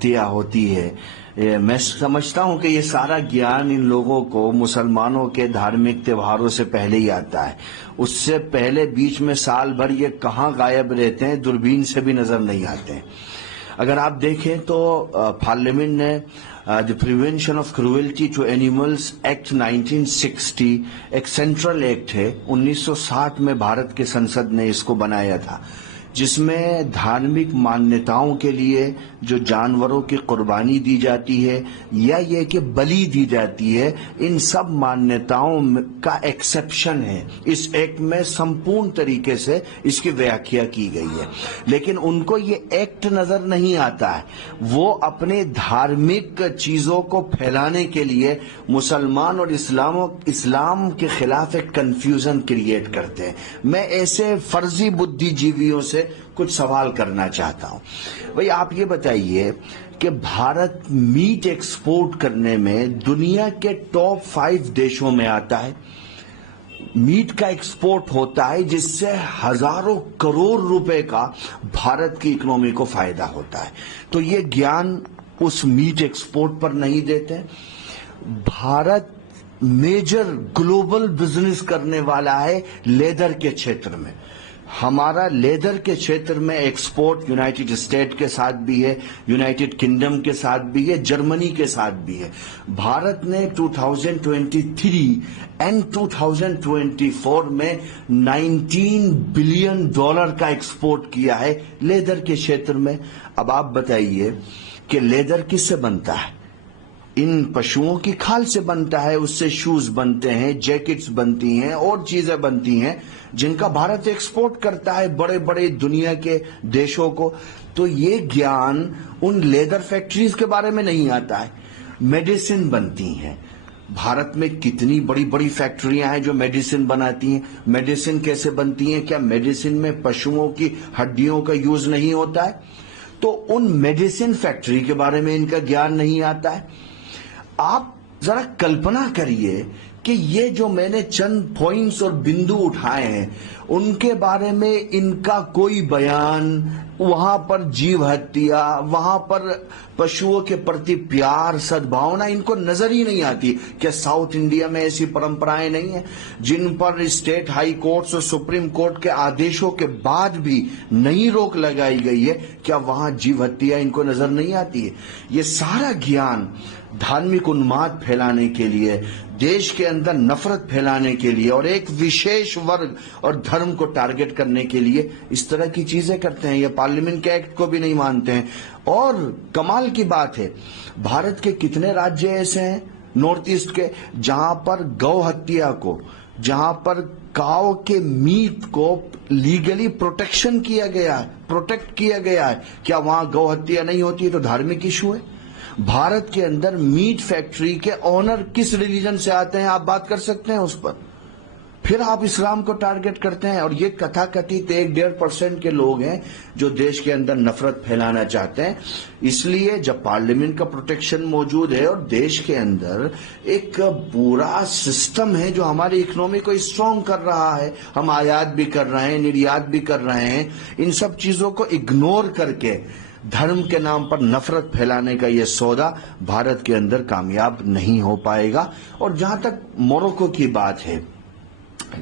ہتیا ہوتی ہے. میں سمجھتا ہوں کہ یہ سارا گیان ان لوگوں کو مسلمانوں کے دھارمک تہواروں سے پہلے ہی آتا ہے. اس سے پہلے بیچ میں سال بھر یہ کہاں غائب رہتے ہیں، دوربین سے بھی نظر نہیں آتے ہیں. اگر آپ دیکھیں تو پارلیمنٹ نے the prevention of cruelty to animals act 1960 ایک سینٹرل ایکٹ ہے. 1960 میں بھارت کے سنسد نے اس کو بنایا تھا، جس میں دھارمک مانیتاؤں کے لیے جو جانوروں کی قربانی دی جاتی ہے یا یہ کہ بلی دی جاتی ہے، ان سب مانیتاؤں کا ایکسیپشن ہے. اس ایکٹ میں سمپورن طریقے سے اس کی ویاخیا کی گئی ہے. لیکن ان کو یہ ایکٹ نظر نہیں آتا ہے. وہ اپنے دھارمک چیزوں کو پھیلانے کے لیے مسلمان اور اسلام کے خلاف ایک کنفیوژن کریٹ کرتے ہیں. میں ایسے فرضی بدھی جیویوں سے کچھ سوال کرنا چاہتا ہوں. بھئی آپ یہ بتائیے کہ بھارت میٹ ایکسپورٹ کرنے میں دنیا کے ٹاپ 5 دیشوں میں آتا ہے. میٹ کا ایکسپورٹ ہوتا ہے جس سے ہزاروں کروڑ روپے کا بھارت کی اکنومی کو فائدہ ہوتا ہے. تو یہ گیان اس میٹ ایکسپورٹ پر نہیں دیتے. بھارت میجر گلوبل بزنس کرنے والا ہے لیدر کے چھیتر میں. ہمارا لیدر کے چھیتر میں ایکسپورٹ یونائٹڈ اسٹیٹ کے ساتھ بھی ہے، یونائٹڈ کنگڈم کے ساتھ بھی ہے، جرمنی کے ساتھ بھی ہے. بھارت نے 2023 اینڈ 2024 میں $19 بلین کا ایکسپورٹ کیا ہے لیدر کے چھیتر میں. اب آپ بتائیے کہ لیدر کس سے بنتا ہے؟ ان پشوؤں کی کھال سے بنتا ہے. اس سے شوز بنتے ہیں، جیکٹس بنتی ہیں، اور چیزیں بنتی ہیں جن کا بھارت ایکسپورٹ کرتا ہے بڑے بڑے دنیا کے دیشوں کو. تو یہ گیان ان لیدر فیکٹریز کے بارے میں نہیں آتا ہے. میڈیسن بنتی ہیں. بھارت میں کتنی بڑی بڑی فیکٹریاں ہیں جو میڈیسن بناتی ہیں. میڈیسن کیسے بنتی ہیں؟ کیا میڈیسن میں پشوؤں کی ہڈیوں کا یوز نہیں ہوتا ہے؟ تو ان میڈیسن فیکٹری کے بارے میں ان کا گیان نہیں آتا ہے. آپ ذرا کلپنا کریے کہ یہ جو میں نے چند پوائنٹس اور بندو اٹھائے ہیں ان کے بارے میں ان کا کوئی بیان، وہاں پر جیو ہتیا، وہاں پر پشوؤں کے پرتی پیار، سدبھاونا ان کو نظر ہی نہیں آتی. کیا ساؤتھ انڈیا میں ایسی پرمپرائیں نہیں ہیں جن پر اسٹیٹ ہائی کورٹس اور سپریم کورٹ کے آدیشوں کے بعد بھی نئی روک لگائی گئی ہے؟ کیا وہاں جیو ہتیا ان کو نظر نہیں آتی ہے؟ یہ سارا گیان دھارمک انماد پھیلانے کے لیے، دیش کے اندر نفرت پھیلانے کے لیے اور ایک وشیش ورگ اور دھرم کو ٹارگٹ کرنے کے لیے اس طرح کی چیزیں کرتے ہیں. یہ پارلیمنٹ کے ایکٹ کو بھی نہیں مانتے ہیں. اور کمال کی بات ہے، بھارت کے کتنے راجیہ ایسے ہیں نارتھ ایسٹ کے جہاں پر گو ہتیا کو، جہاں پر کاؤ کے میٹ کو لیگلی پروٹیکشن کیا گیا ہے، پروٹیکٹ کیا گیا ہے. کیا وہاں گو ہتیا نہیں ہوتی ہے؟ تو دھارمک ایشو ہے. بھارت کے اندر میٹ فیکٹری کے اونر کس ریلیجن سے آتے ہیں؟ آپ بات کر سکتے ہیں اس پر. پھر آپ اسلام کو ٹارگٹ کرتے ہیں. اور یہ کتھا کتھت 1-1.5% کے لوگ ہیں جو دیش کے اندر نفرت پھیلانا چاہتے ہیں. اس لیے جب پارلیمنٹ کا پروٹیکشن موجود ہے اور دیش کے اندر ایک پورا سسٹم ہے جو ہماری اکنومی کو اسٹرانگ کر رہا ہے، ہم آیات بھی کر رہے ہیں، نریات بھی کر رہے ہیں، ان سب چیزوں کو اگنور کر کے دھرم کے نام پر نفرت پھیلانے کا یہ سودا بھارت کے اندر کامیاب نہیں ہو پائے گا. اور جہاں تک موروکو کی بات ہے،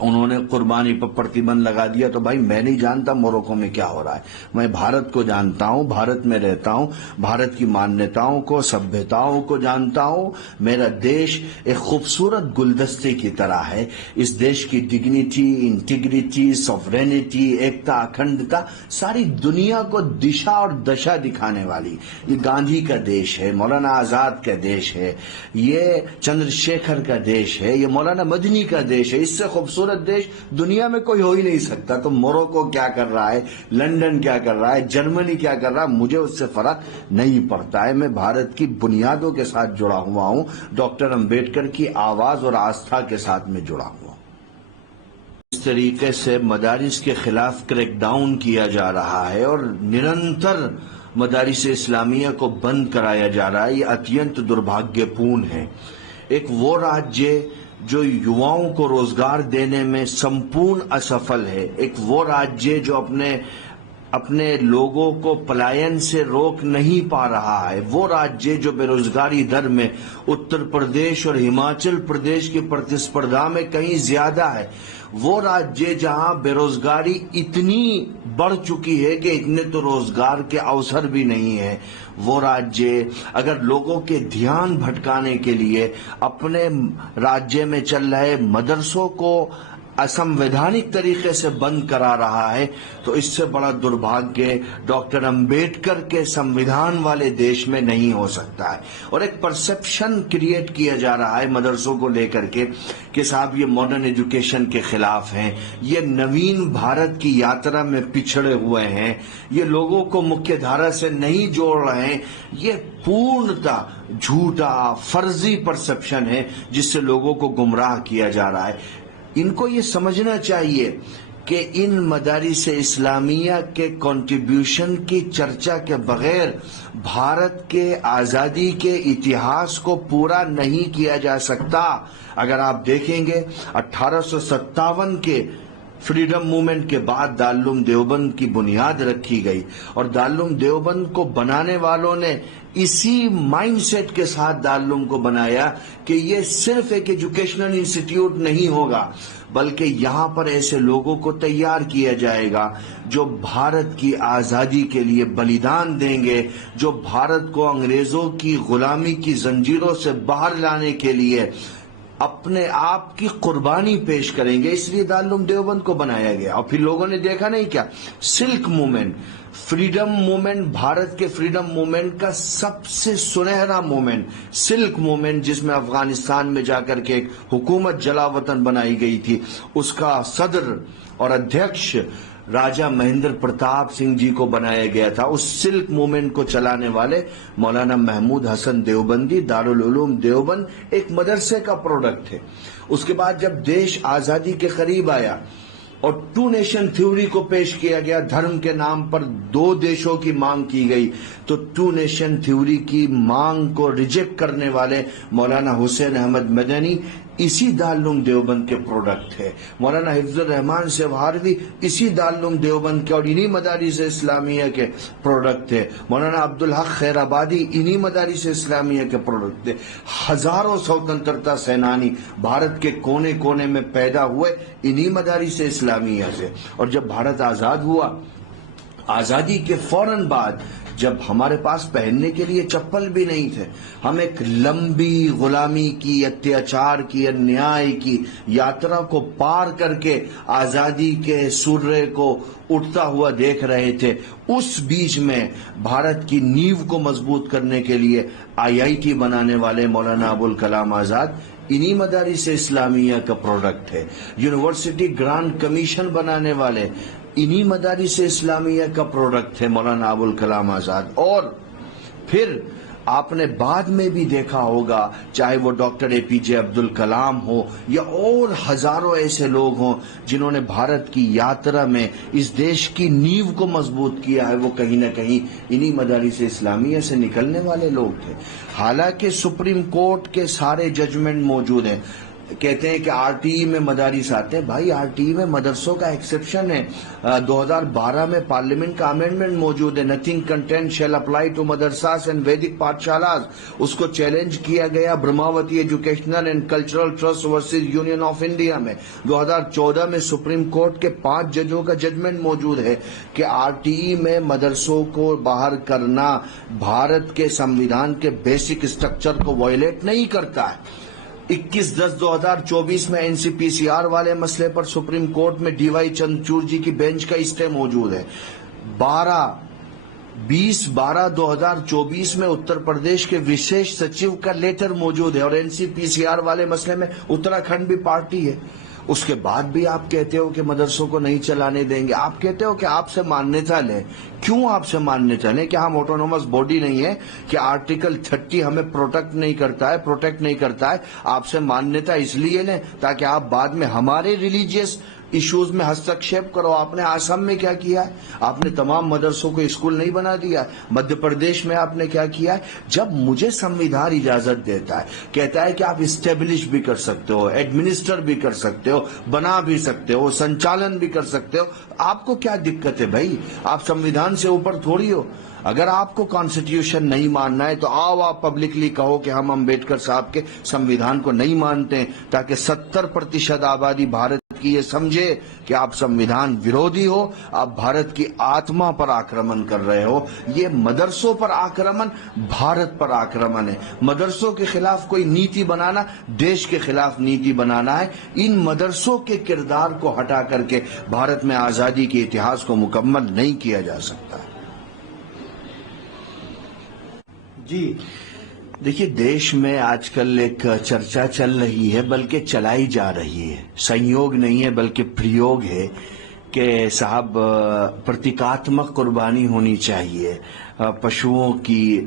انہوں نے قربانی پر پرتیبند لگا دیا. تو بھائی میں نہیں جانتا موروکو میں کیا ہو رہا ہے. میں بھارت کو جانتا ہوں، بھارت میں رہتا ہوں، بھارت کی مانیتاؤں کو، سبھیتاؤں کو جانتا ہوں. میرا دیش ایک خوبصورت گلدستے کی طرح ہے. اس دیش کی ڈگنیٹی، انٹیگریٹی، سوورینٹی، ایکتا، اکھنڈتا ساری دنیا کو دشا اور دشا دکھانے والی. یہ گاندھی کا دیش ہے، مولانا آزاد کا دیش ہے، یہ چندر شیکھر کا دیش ہے، یہ مولانا مدنی کا دیش ہے. اس سے خوبصورت دیش دنیا میں کوئی ہو ہی نہیں سکتا. تو موروکو کیا کر رہا ہے، لندن کیا کر رہا ہے، جرمنی کیا کر رہا ہے، مجھے اس سے فرق نہیں پڑتا ہے. میں بھارت کی بنیادوں کے ساتھ جڑا ہوا ہوں، ڈاکٹر امبیڈکر کی آواز اور آستھا کے ساتھ میں جڑا ہوا ہوں. اس طریقے سے مدارس کے خلاف کریک ڈاؤن کیا جا رہا ہے اور نرنتر مدارس اسلامیہ کو بند کرایا جا رہا ہے. یہ اتینت دربھاگیہ پورن ہے. ایک وہ راجیہ جو یواؤں کو روزگار دینے میں سمپورن اسفل ہے، ایک وہ راجیہ جو اپنے اپنے لوگوں کو پلائن سے روک نہیں پا رہا ہے، وہ راجیہ جو بے روزگاری در میں اتر پردیش اور ہماچل پردیش کی پرتسپردھا میں کہیں زیادہ ہے، وہ راجیہ جہاں بے روزگاری اتنی بڑھ چکی ہے کہ اتنے تو روزگار کے اوسر بھی نہیں ہے، وہ راجیہ اگر لوگوں کے دھیان بھٹکانے کے لیے اپنے راجیہ میں چل رہے مدرسوں کو اسمویدھانک طریقے سے بند کرا رہا ہے تو اس سے بڑا دربھاگیہ ڈاکٹر امبیڈکر کے سمویدھان والے دیش میں نہیں ہو سکتا ہے۔ اور ایک پرسپشن کریٹ کیا جا رہا ہے مدرسوں کو لے کر کے کہ صاحب یہ ماڈرن ایجوکیشن کے خلاف ہیں، یہ نوین بھارت کی یاترا میں پچھڑے ہوئے ہیں، یہ لوگوں کو مکھیہ دھارا سے نہیں جوڑ رہے ہیں، یہ پورنتا جھوٹا فرضی پرسپشن ہے جس سے لوگوں کو گمراہ کیا جا رہا ہے۔ ان کو یہ سمجھنا چاہیے کہ ان مدارس اسلامیہ کے کنٹریبیوشن کی چرچا کے بغیر بھارت کے آزادی کے اتہاس کو پورا نہیں کیا جا سکتا۔ اگر آپ دیکھیں گے 1857 کے فریڈم موومنٹ کے بعد دارالعلوم دیوبند کی بنیاد رکھی گئی اور دارالعلوم دیوبند کو بنانے والوں نے اسی مائنڈ سیٹ کے ساتھ دارالعلوم کو بنایا کہ یہ صرف ایک ایجوکیشنل انسٹیٹیوٹ نہیں ہوگا بلکہ یہاں پر ایسے لوگوں کو تیار کیا جائے گا جو بھارت کی آزادی کے لیے بلیدان دیں گے، جو بھارت کو انگریزوں کی غلامی کی زنجیروں سے باہر لانے کے لیے اپنے آپ کی قربانی پیش کریں گے۔ اس لیے دارالعلوم دیوبند کو بنایا گیا۔ اور پھر لوگوں نے دیکھا نہیں کیا، silk movement, freedom movement, Bharat کے فریڈم موومنٹ کا سب سے سنہرا موومنٹ سلک موومنٹ، جس میں افغانستان میں جا کر کے ایک حکومت جلا وطن بنائی گئی تھی، اس کا صدر اور ادھیکش راجہ مہندر پرتاپ سنگھ جی کو بنایا گیا تھا۔ اس سلک موومنٹ کو چلانے والے مولانا محمود حسن دیوبندی، دارالعلوم دیوبند ایک مدرسے کا پروڈکٹ ہے۔ اس کے بعد جب دیش آزادی کے قریب آیا اور ٹو نیشن تھیوری کو پیش کیا گیا، دھرم کے نام پر دو دیشوں کی مانگ کی گئی، تو ٹو نیشن تھیوری کی مانگ کو ریجیکٹ کرنے والے مولانا حسین احمد مدنی اسی دارالعلوم دیوبند کے پروڈکٹ ہے۔ مولانا حفظ الرحمان سیوہاروی اسی دارالعلوم دیوبند کے اور انہی مدارس اسلامیہ کے پروڈکٹ ہے۔ مولانا عبدالحق خیر آبادی انہی مدارس اسلامیہ کے پروڈکٹ ہے۔ ہزاروں سوتنترتا سینانی بھارت کے کونے کونے میں پیدا ہوئے انہی مدارس اسلامیہ سے۔ اور جب بھارت آزاد ہوا، آزادی کے فوراً بعد جب ہمارے پاس پہننے کے لیے چپل بھی نہیں تھے، ہم ایک لمبی غلامی کی، اتیاچار کی، انیائے کی یاترا کو پار کر کے آزادی کے سورے کو اٹھتا ہوا دیکھ رہے تھے۔ اس بیچ میں بھارت کی نیو کو مضبوط کرنے کے لیے IIT بنانے والے مولانا ابوالکلام آزاد انہی مدارس اسلامیہ کا پروڈکٹ ہے۔ یونیورسٹی گرانٹ کمیشن بنانے والے انہی مدارس اسلامیہ کا پروڈکٹ ہے مولانا ابوالکلام آزاد۔ اور پھر آپ نے بعد میں بھی دیکھا ہوگا، چاہے وہ ڈاکٹر APJ عبد الکلام ہو یا اور ہزاروں ایسے لوگ ہوں جنہوں نے بھارت کی یاترا میں اس دیش کی نیو کو مضبوط کیا ہے، وہ کہیں نہ کہیں انہی مدارس اسلامیہ سے نکلنے والے لوگ تھے۔ حالانکہ سپریم کورٹ کے سارے ججمنٹ موجود ہیں، کہتے ہیں کہ RTE میں مدارس آتے ہیں، بھائی RTE میں مدرسوں کا ایکسیپشن ہے۔ 2012 میں پارلیمنٹ کا امینڈمنٹ موجود ہے، nothing content shall apply to madrasas and Vedic pathshalas. اس کو چیلنج کیا گیا Brahmavati educational and cultural trust versus Union of India میں۔ 2014 میں سپریم کورٹ کے 5 ججوں کا ججمنٹ موجود ہے کہ RTE میں مدرسوں کو باہر کرنا بھارت کے سمویدھان کے بیسک اسٹرکچر کو وائلیٹ نہیں کرتا ہے۔ 21/10/2024 میں NCPCR والے مسئلے پر سپریم کورٹ میں DY چندرچوڑ جی کی بینچ کا اسٹے موجود ہے۔ 20/12/2024 میں اتر پردیش کے وشیش سچیو کا لیٹر موجود ہے اور NCPCR والے مسئلے میں اتراکھنڈ بھی پارٹی ہے۔ اس کے بعد بھی آپ کہتے ہو کہ مدرسوں کو نہیں چلانے دیں گے۔ آپ کہتے ہو کہ آپ سے مانیتا لیں۔ کیوں آپ سے مانیتا لیں؟ کہ ہم آٹونومس باڈی نہیں ہے کہ آرٹیکل 30 ہمیں پروٹیکٹ نہیں کرتا ہے۔ آپ سے مانیتا اس لیے لیں تاکہ آپ بعد میں ہمارے ریلیجیس ایشوز میں ہستکشیپ کرو. آپ نے آسام میں کیا کیا ہے؟ آپ نے تمام مدرسوں کو اسکول نہیں بنا دیا. مدھیہ پردیش میں آپ نے کیا کیا ہے؟ جب مجھے سمویدھان اجازت دیتا ہے، کہتا ہے کہ آپ اسٹیبلش بھی کر سکتے ہو، ایڈمنسٹر بھی کر سکتے ہو، بنا بھی سکتے ہو، سنچالن بھی کر سکتے ہو، آپ کو کیا دقت ہے بھائی؟ آپ سمویدھان سے اوپر تھوڑی ہو. اگر آپ کو کانسٹیٹیوشن نہیں ماننا ہے تو آؤ آپ پبلکلی کہو کہ ہم امبیڈکر صاحب کے سمویدھان کو نہیں مانتے ہیں، تاکہ 70% آبادی بھارت کی یہ سمجھے کہ آپ سمویدھان ویرودھی ہو، آپ بھارت کی آتما پر آکرمن کر رہے ہو. یہ مدرسوں پر آکرمن بھارت پر آکرمن ہے. مدرسوں کے خلاف کوئی نیتی بنانا دیش کے خلاف نیتی بنانا ہے. ان مدرسوں کے کردار کو ہٹا کر کے بھارت میں آزادی کے اتہاس کو مکمل نہیں کیا جا سکتا. جی دیکھیے، دیش میں آج کل ایک چرچا چل رہی ہے، بلکہ چلائی جا رہی ہے، سنیوگ نہیں ہے بلکہ پریوگ ہے کہ صاحب پرتیکاتمک قربانی ہونی چاہیے. پشوؤں کی